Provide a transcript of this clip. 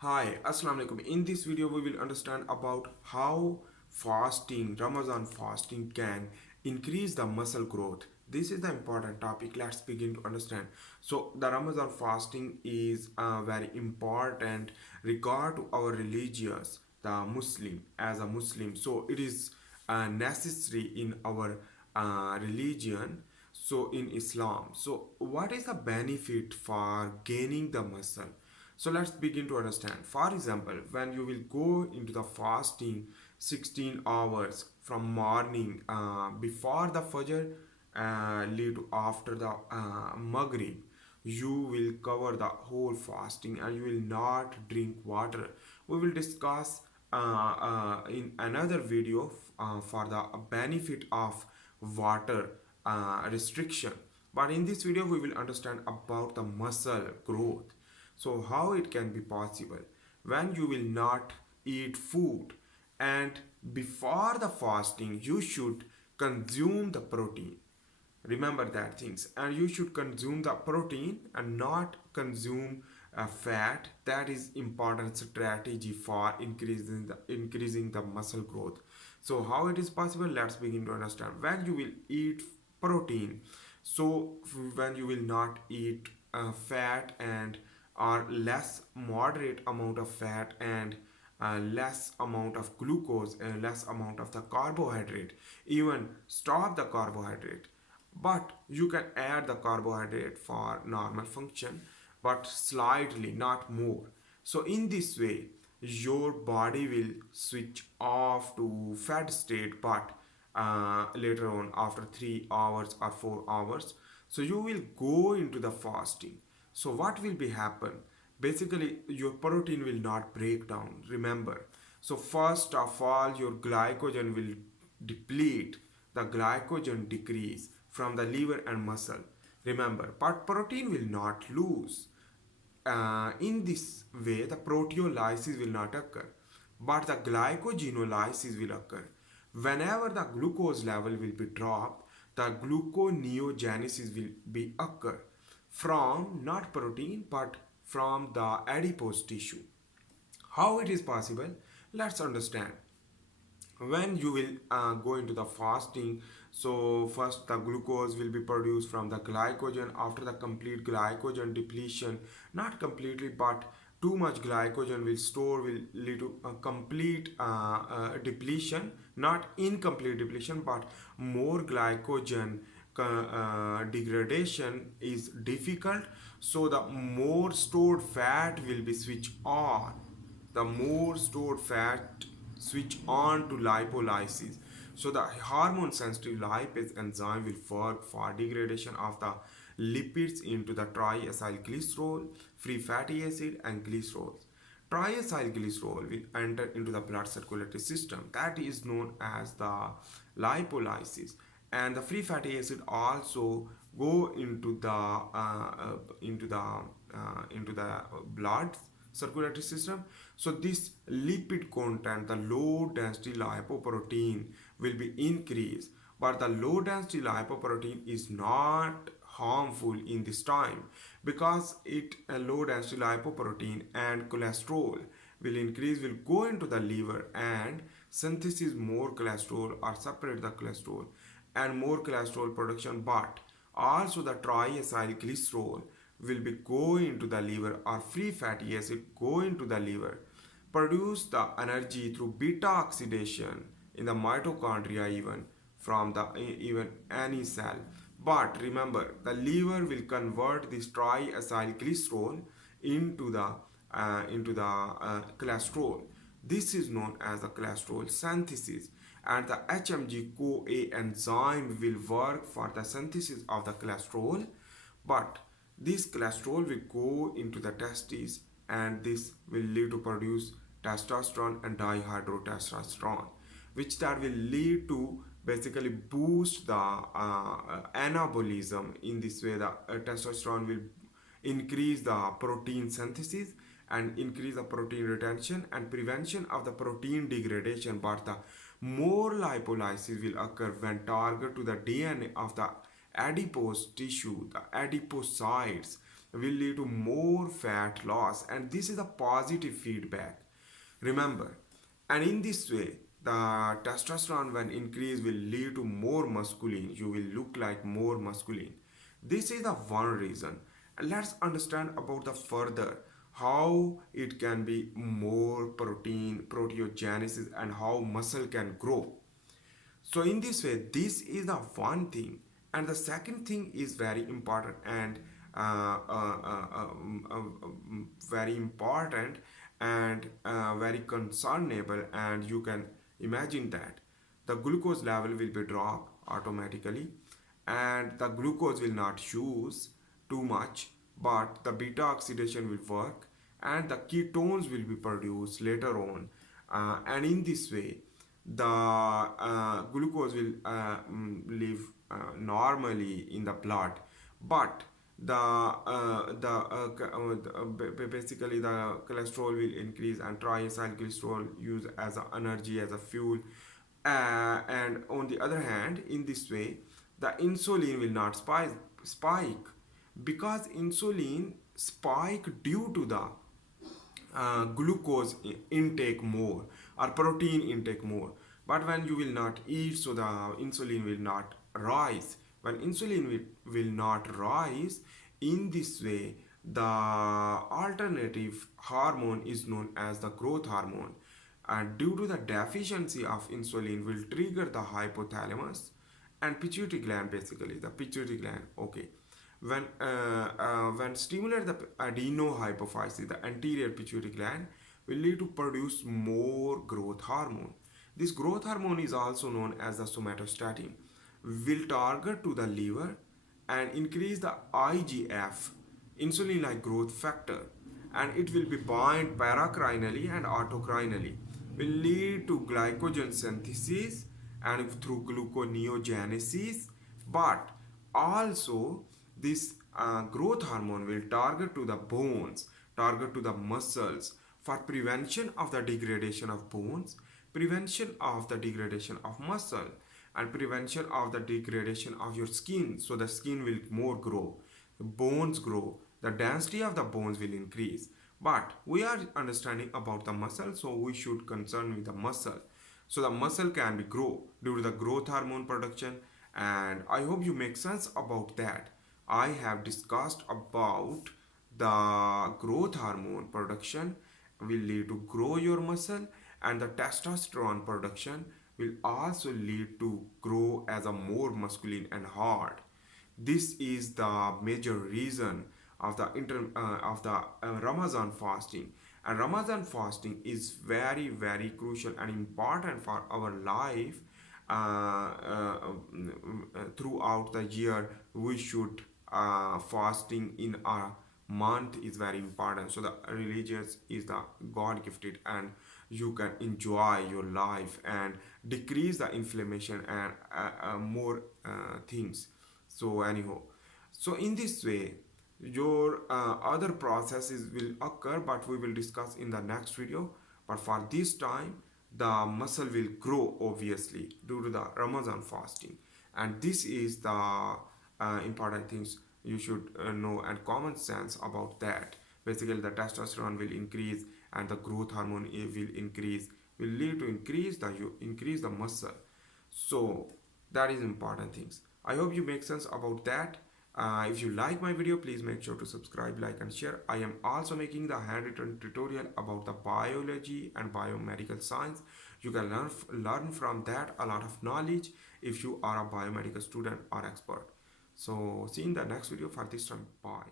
Hi, Assalamu alaikum. In this video, we will understand about how Ramazan fasting can increase the muscle growth. This is the important topic. Let's begin to understand. So, the Ramadan fasting is very important regard to our religious, the Muslim as a Muslim. So, it is necessary in our religion. So, in Islam. So, what is the benefit for gaining the muscle? So let's begin to understand. For example, when you will go into the fasting 16 hours from morning before the Fajr lead to after the Maghrib, you will cover the whole fasting and you will not drink water. We will discuss in another video for the benefit of water restriction. But in this video, we will understand about the muscle growth. So, how it can be possible when you will not eat food and before the fasting, you should consume the protein. Remember that things, and you should consume the protein and not consume fat. That is important strategy for increasing the muscle growth. So, how it is possible? Let's begin to understand. When you will eat protein, so when you will not eat fat and or less moderate amount of fat and less amount of glucose and less amount of the carbohydrate, even stop the carbohydrate, but you can add the carbohydrate for normal function but slightly, not more. So in this way your body will switch off to fat state, but later on after 3 hours or 4 hours, so you will go into the fasting. So what will be happen? Basically your protein will not break down, remember. So first of all your glycogen will deplete, the glycogen decrease from the liver and muscle, remember, but protein will not lose. In this way, the proteolysis will not occur, but the glycogenolysis will occur. Whenever the glucose level will be dropped, the gluconeogenesis will be occur from not protein but from the adipose tissue. How it is possible? Let's understand. When you will go into the fasting, so first the glucose will be produced from the glycogen. After the complete glycogen depletion, not completely but too much glycogen will store, will lead to a complete depletion, not incomplete depletion, but more glycogen degradation is difficult, so the more stored fat will be switched on, the more stored fat switch on to lipolysis. So the hormone sensitive lipase enzyme will work for degradation of the lipids into the triacylglycerol, free fatty acid and glycerol. Triacylglycerol will enter into the blood circulatory system. That is known as the lipolysis. And the free fatty acid also go into the blood circulatory system. So this lipid content, the low density lipoprotein will be increased, but the low density lipoprotein is not harmful in this time because it low density lipoprotein and cholesterol will increase, will go into the liver and synthesis more cholesterol or separate the cholesterol and more cholesterol production, but also the triacylglycerol will be go into the liver or free fatty acid go into the liver, produce the energy through beta oxidation in the mitochondria, even from the even any cell. But remember, the liver will convert this triacylglycerol into the cholesterol. This is known as the cholesterol synthesis, and the HMG CoA enzyme will work for the synthesis of the cholesterol, but this cholesterol will go into the testes and this will lead to produce testosterone and dihydrotestosterone, which that will lead to basically boost the anabolism. In this way the testosterone will increase the protein synthesis and increase the protein retention and prevention of the protein degradation, but the more lipolysis will occur when target to the DNA of the adipose tissue, the adipocytes, will lead to more fat loss, and this is a positive feedback. Remember, and in this way, the testosterone when increased will lead to more masculine. You will look like more masculine. This is the one reason. And let's understand about the further how it can be more protein, proteogenesis, and how muscle can grow. So in this way, this is the one thing, and the second thing is very important and very important and very concernable, and you can imagine that the glucose level will be dropped automatically, and the glucose will not use too much, but the beta oxidation will work, and the ketones will be produced later on, and in this way the glucose will live normally in the blood, but basically the cholesterol will increase and triacylglycerol use as a energy as a fuel, and on the other hand, in this way the insulin will not spike because insulin spike due to the glucose intake more or protein intake more, but when you will not eat, so the insulin will not rise. When insulin will not rise, in this way the alternative hormone is known as the growth hormone, and due to the deficiency of insulin will trigger the hypothalamus and pituitary gland, basically the pituitary gland. Okay, when stimulate the adenohypophysis, the anterior pituitary gland will lead to produce more growth hormone. This growth hormone is also known as the somatostatin, will target to the liver and increase the IGF, insulin like growth factor, and it will be bind paracrinally and autocrinally, will lead to glycogen synthesis and through gluconeogenesis, but also this growth hormone will target to the bones, target to the muscles for prevention of the degradation of bones, prevention of the degradation of muscle, and prevention of the degradation of your skin, so the skin will more grow, bones grow, the density of the bones will increase. But we are understanding about the muscle, so we should concern with the muscle. So the muscle can be grow due to the growth hormone production, and I hope you make sense about that. I have discussed about the growth hormone production will lead to grow your muscle, and the testosterone production will also lead to grow as a more masculine and hard. This is the major reason of the Ramazan fasting, and Ramazan fasting is very very crucial and important for our life. Throughout the year we should fasting in a month is very important, so the religious is the god gifted, and you can enjoy your life and decrease the inflammation and more things. So anyhow, so in this way your other processes will occur, but we will discuss in the next video. But for this time the muscle will grow obviously due to the Ramazan fasting, and this is the important things you should know and common sense about that. Basically the testosterone will increase and the growth hormone will increase, will lead to increase the muscle. So that is important things. I hope you make sense about that. If you like my video, please make sure to subscribe, like and share. I am also making the handwritten tutorial about the biology and biomedical science. You can learn from that a lot of knowledge if you are a biomedical student or expert. So see you in the next video. For this time, bye.